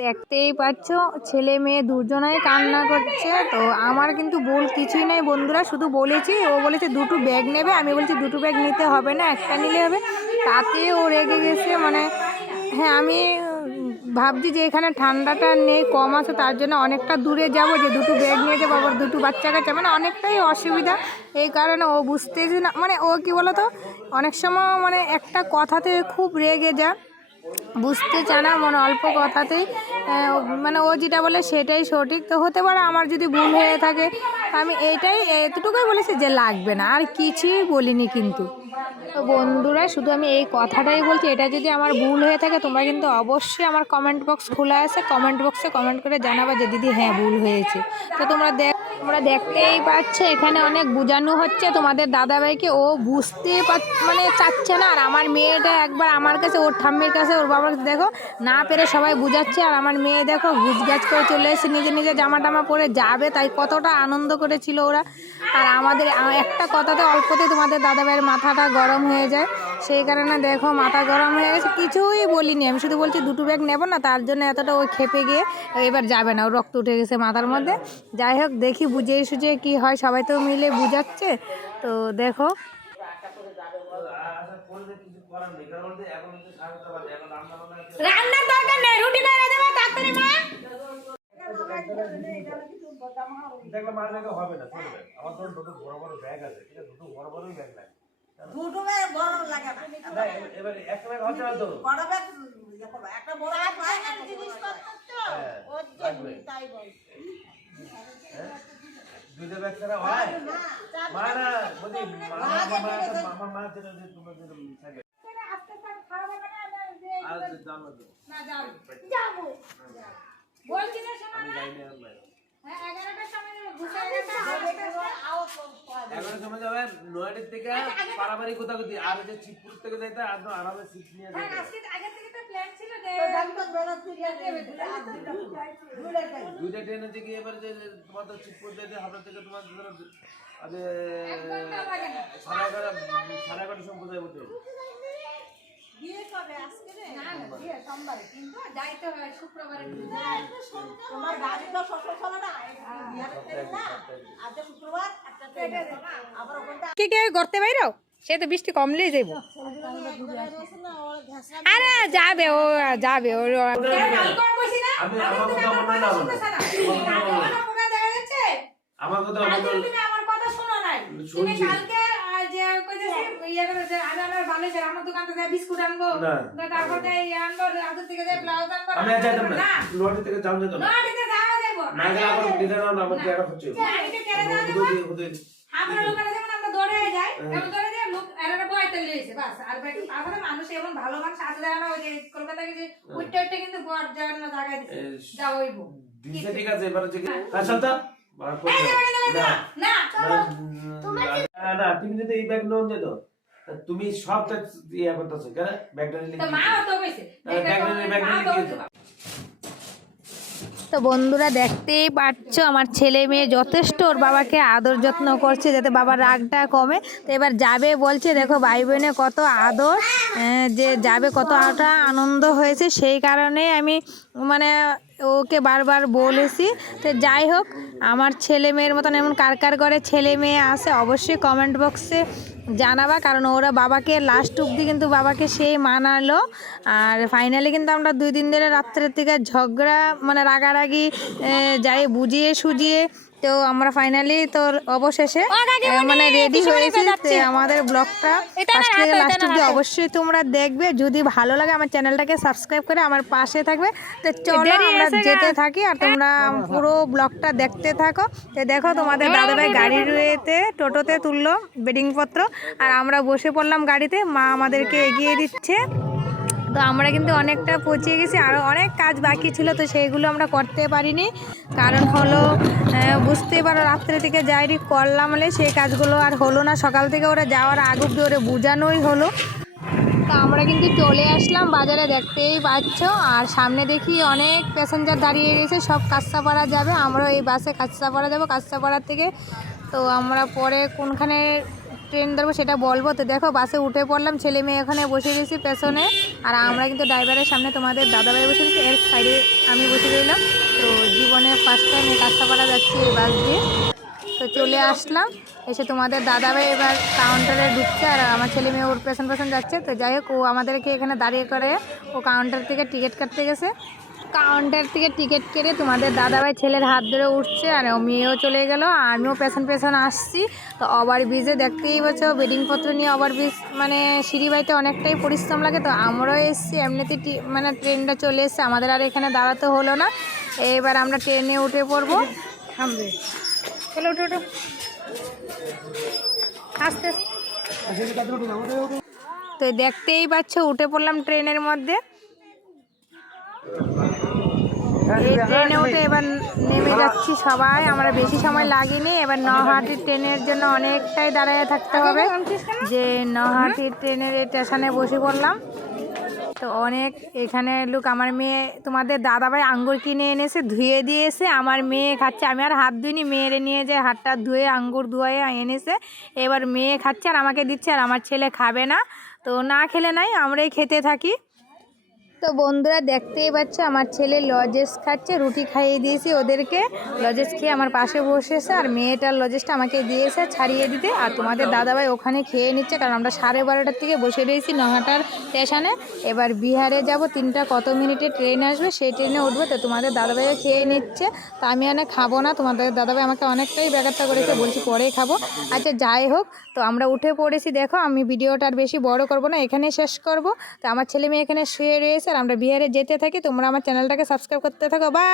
দেখতেই পাচ্ছ, ছেলে মেয়ে দুজনাই কান্না করছে। তো আমার কিন্তু বল কিছুই নেই বন্ধুরা, শুধু বলেছি, ও বলেছে দুটো ব্যাগ নেবে। আমি বলছি দুটো ব্যাগ নিতে হবে না, একটা নিলে হবে। তাতে ও রেগে গেছে মানে হ্যাঁ আমি ভাবছি যে এখানে ঠান্ডাটা নেই, কম আছে, তার জন্য অনেকটা দূরে যাব, যে দুটো ব্যাগ নিয়ে যাব, আবার দুটো বাচ্চা কাছে মানে অনেকটাই অসুবিধা। এই কারণে ও বুঝতেছি না মানে ও কি বলতো, অনেক সময় মানে একটা কথাতে খুব রেগে যায়, বুঝতে চায় না মানে অল্প কথাতেই মানে ও যেটা বলে সেটাই সঠিক। তো হতে পারে আমার যদি ভুল হয়ে থাকে আমি এইটাই এতটুকুই বলেছি যে লাগবে না, আর কিছুই বলিনি কিন্তু। তো বন্ধুরা, শুধু আমি এই কথাটাই বলছি, এটা যদি আমার ভুল হয়ে থাকে, তোমরা কিন্তু অবশ্যই আমার কমেন্ট বক্স খোলা আছে। কমেন্ট বক্সে কমেন্ট করে জানাবা যে দিদি হ্যাঁ ভুল হয়েছে। তো তোমরা দেখ তোমরা দেখতেই পাচ্ছ, এখানে অনেক বোঝানো হচ্ছে তোমাদের দাদাভাইকে। ও বুঝতে মানে চাচ্ছে না, আর আমার মেয়েটা একবার আমার কাছে, ওর ঠাম্মির কাছে, ওর বাবার কাছে, দেখো, না পেরে সবাই বুঝাচ্ছে, আর আমার মেয়ে দেখো গুজগাছ করে চলে এসে নিজে নিজে জামা টামা পরে যাবে, তাই কতটা আনন্দ করেছিল ওরা। আর আমাদের একটা কথাতে অল্পতে তোমাদের দাদাভাইয়ের মাথাটা গরম হয়ে যায়। সেই কারণে দেখো মাথা গরম হয়ে গেছে। কিছুই বলিনি আমি শুধু বলছি দুটো ব্যাগ নেব না তার জন্য এতটা ওই খেপে গিয়ে এবার যাবে না ও রক্ত উঠে গেছে মাথার মধ্যে। যাই হোক দেখি বুঝিয়ে সুঝিয়ে কী হয় সবাই তো মিলে বুঝাচ্ছে। তো দেখো। আছে। রান্নার দরকার নেই রুটি করে দেবো তাড়াতাড়ি মা। দেখলে মার হবে না চলবে। আমার ধরুন দুটো বড় বড় ব্যাগ আছে ঠিক আছে দুটো বড় বড়ই ব্যাগ লাগে দুটো ব্যাগ বড় লাগে না। না, একটা ব্যাগ হচ্ছে না তো। বড় ব্যাগ একটা বড় ব্যাগ হয় হয়। হ্যাঁ, লাগবে। দুটো ব্যাগ ছাড়া মা না বলছি মা মা মা মা যেটা যে তোমার যেটা থাকে। আর যে দাম আছে বলছি না আমি না। আর নাই। হ্যাঁ এগারোটার সময় ঘুষে গেছে এগারোটার সময় যাবে নয়টার থেকে আর যে চিতপুর থেকে যাইতে আর তো আরামে সিট নিয়ে যাবে আজকে আগে থেকে তো ছিল যে আমি তো বেরোচ্ছি, দুইটা ট্রেন। আছে কি এবার যে যে তোমার তো চিতপুর যাইতে থেকে তোমার সাড়ে এগারো সাড়ে এগারোটার সময় কোথায় উঠে বিয়ে কবে আজকে রে? না না বিয়ে সোমবারে কিন্তু যাইতে হয় শুক্রবারে। তোমার গাড়ি তো শ্বশুর চলে না আজকে শুক্রবার। আবার ওখানটা কে কে করতে বাইরেও সে তো বৃষ্টি কমলেই যাইব। আরে যাবে ও যাবে ও আমার কথা আমার কথা হলো আমার কথা শোনো নাই। তুমি কালকে ইয়ে করে যে আমি আমার ভালো ছিল আমার দোকান থেকে বিস্কুট আনব না। তারপর থেকে ইয়ে আনব ব্লাউজ আনব আমি যাইতাম না না থেকে যাও যেত না নয়টাতে যাওয়া যাব না গেলে আবার দিদা না আমার চেহারা হচ্ছে গাড়িতে কেড়ে দেওয়া যাব হুদুদি হুদুদি আমরা লোকেরা যেমন আমরা দৌড়ে যাই এমন দৌড়ে যাই লোক এরা বয় তেল দিয়েছে বাস আর বাকি তারপরে মানুষ এমন ভালো মানুষ ওই যে কলকাতা যে উঠতে উঠতে কিন্তু না জায়গায় ঠিক আছে এবার হ্যাঁ তো না, না তুমি যদি এই ব্যাগ লোন দে তা তুমি সব তো ইয়ে করতেছো কেন? ব্যাগটা নিলে তো বন্ধুরা দেখতেই পাচ্ছ আমার ছেলে মেয়ে যথেষ্ট ওর বাবাকে আদর যত্ন করছে যাতে বাবার রাগটা কমে। তো এবার যাবে বলছে দেখো ভাই বোনে কত আদর যে যাবে কতটা আনন্দ হয়েছে। সেই কারণে আমি মানে ওকে বারবার বলেছি। তো যাই হোক আমার ছেলে মেয়ের মতন এমন কার কার করে ছেলে মেয়ে আছে, অবশ্যই কমেন্ট বক্সে জানাবা, কারণ ওরা বাবাকে লাস্ট অব্দি কিন্তু বাবাকে সেই মানালো। আর ফাইনালি কিন্তু আমরা দুই দিন ধরে রাত্রের থেকে ঝগড়া মানে রাগারাগি যাই বুঝিয়ে সুজিয়ে তো আমরা ফাইনালি তোর অবশেষে মানে রেডি হয়েছি আমাদের ব্লগটা ফার্স্ট থেকে লাস্ট অব্দি অবশ্যই তোমরা দেখবে। যদি ভালো লাগে আমার চ্যানেলটাকে সাবস্ক্রাইব করে আমার পাশে থাকবে। তো চলো আমরা যেতে থাকি আর তোমরা পুরো ব্লগটা দেখতে থাকো। তো দেখো তোমাদের দাদাভাই গাড়ির এতে টোটোতে তুললো বেডিংপত্র আর আমরা বসে পড়লাম গাড়িতে মা আমাদেরকে এগিয়ে দিচ্ছে। তো আমরা কিন্তু অনেকটা পচিয়ে গেছি আরও অনেক কাজ বাকি ছিল তো সেইগুলো আমরা করতে পারিনি। কারণ হলো আহ, বুঝতেই পারো রাত্রে থেকে যাইনি করলাম হলে সেই কাজগুলো আর হলো না। সকাল থেকে ওরা যাওয়ার আগ অব্দি বোঝানোই হলো। তো আমরা কিন্তু চলে আসলাম বাজারে দেখতেই পাচ্ছ। আর সামনে দেখি অনেক প্যাসেঞ্জার দাঁড়িয়ে গেছে সব কাঁচাপাড়া যাবে। আমরাও এই বাসে কাঁচাপাড়া যাব কাঁচাপাড়ার থেকে। তো আমরা পরে কোনখানে ট্রেন ধরবো, সেটা বলব। তো দেখো, বাসে উঠে পড়লাম, ছেলে মেয়ে এখানে বসে গেছি পেছনে। আর আমরা কিন্তু ড্রাইভারের সামনে তোমাদের দাদাভাই বসে গেছি এর সাইডে আমি বসে রইলাম। তো জীবনে ফার্স্ট টাইম কাঁচাপাড়া যাচ্ছি এই বাস দিয়ে। তো চলে আসলাম, এসে তোমাদের দাদাভাই এবার কাউন্টারে ঢুকছে, আর আমার ছেলে মেয়ে ওর পেছন পেছন যাচ্ছে। তো যাই হোক, ও আমাদেরকে এখানে দাঁড়িয়ে করে, ও কাউন্টার থেকে টিকিট কাটতে গেছে। কাউন্টার থেকে টিকিট কেটে তোমাদের দাদাভাই ছেলের হাত ধরে উঠছে আর মেয়েও চলে গেল আমিও পেছন পেছন আসছি। তো ওভার ব্রিজে দেখতেই পাচ্ছ বেডিংপত্র নিয়ে ওভার ব্রিজ মানে সিঁড়ি বাইতে অনেকটাই পরিশ্রম লাগে। তো আমরাও এসেছি এমনিতে মানে ট্রেনটা চলে এসছে, আমাদের আর এখানে দাঁড়াতে হলো না। এবার আমরা ট্রেনে উঠে পড়ব। থামবে। চলো, উঠো উঠো। আস্তে আস্তে। তো দেখতেই পাচ্ছ, উঠে পড়লাম ট্রেনের মধ্যে। এই ট্রেনে উঠে এবার নেমে যাচ্ছি সবাই। আমরা বেশি সময় লাগেনি। এবার নহাটির ট্রেনের জন্য অনেকটাই দাঁড়ায় থাকতে হবে। যে নহাটির ট্রেনের এই স্টেশনে বসে পড়লাম। তো অনেক এখানে লোক আমার মেয়ে তোমাদের দাদাভাই আঙ্গুর কিনে এনেছে ধুয়ে দিয়েছে আমার মেয়ে খাচ্ছে। আমি আর হাত ধুইনি মেয়েরে নিয়ে যায় হাতটা ধুয়ে আঙ্গুর ধুয়ে এনেছে। এবার মেয়ে খাচ্ছে আর আমাকে দিচ্ছে আর আমার ছেলে খাবে না। তো না খেলে নাই আমরাই খেতে থাকি। তো বন্ধুরা দেখতেই পাচ্ছ, আমার ছেলে লজেস খাচ্ছে, রুটি খাইয়ে দিয়েছি ওদেরকে। লজেস খেয়ে আমার পাশে বসেছে আর মেয়েটার লজেসটা আমাকে দিয়েছে ছাড়িয়ে দিতে। আর তোমাদের দাদাভাই ওখানে খেয়ে নিচ্ছে, কারণ আমরা সাড়ে বারোটার থেকে বসে রয়েছি নহাটার স্টেশনে। এবার বিহারে যাব, তিনটা কত মিনিটে ট্রেন আসবে? সেই ট্রেনে উঠবো, তো তোমাদের দাদাভাইও খেয়ে নিচ্ছে। তো আমি অনেক খাব না, তোমাদের দাদাভাই আমাকে অনেকটাই ব্যাঘাতটা করেছে, বলছি পরেই খাব। আচ্ছা যাই হোক, তো আমরা উঠে পড়েছি, দেখো, আমি ভিডিওটা আর বেশি বড় করব না এখানে শেষ করব। তো আমার ছেলে মেয়ে এখানে শুয়ে রয়েছে আর আমরা বিহারে যেতে থাকি তোমরা আমার চ্যানেলটাকে সাবস্ক্রাইব করতে থাকো। বা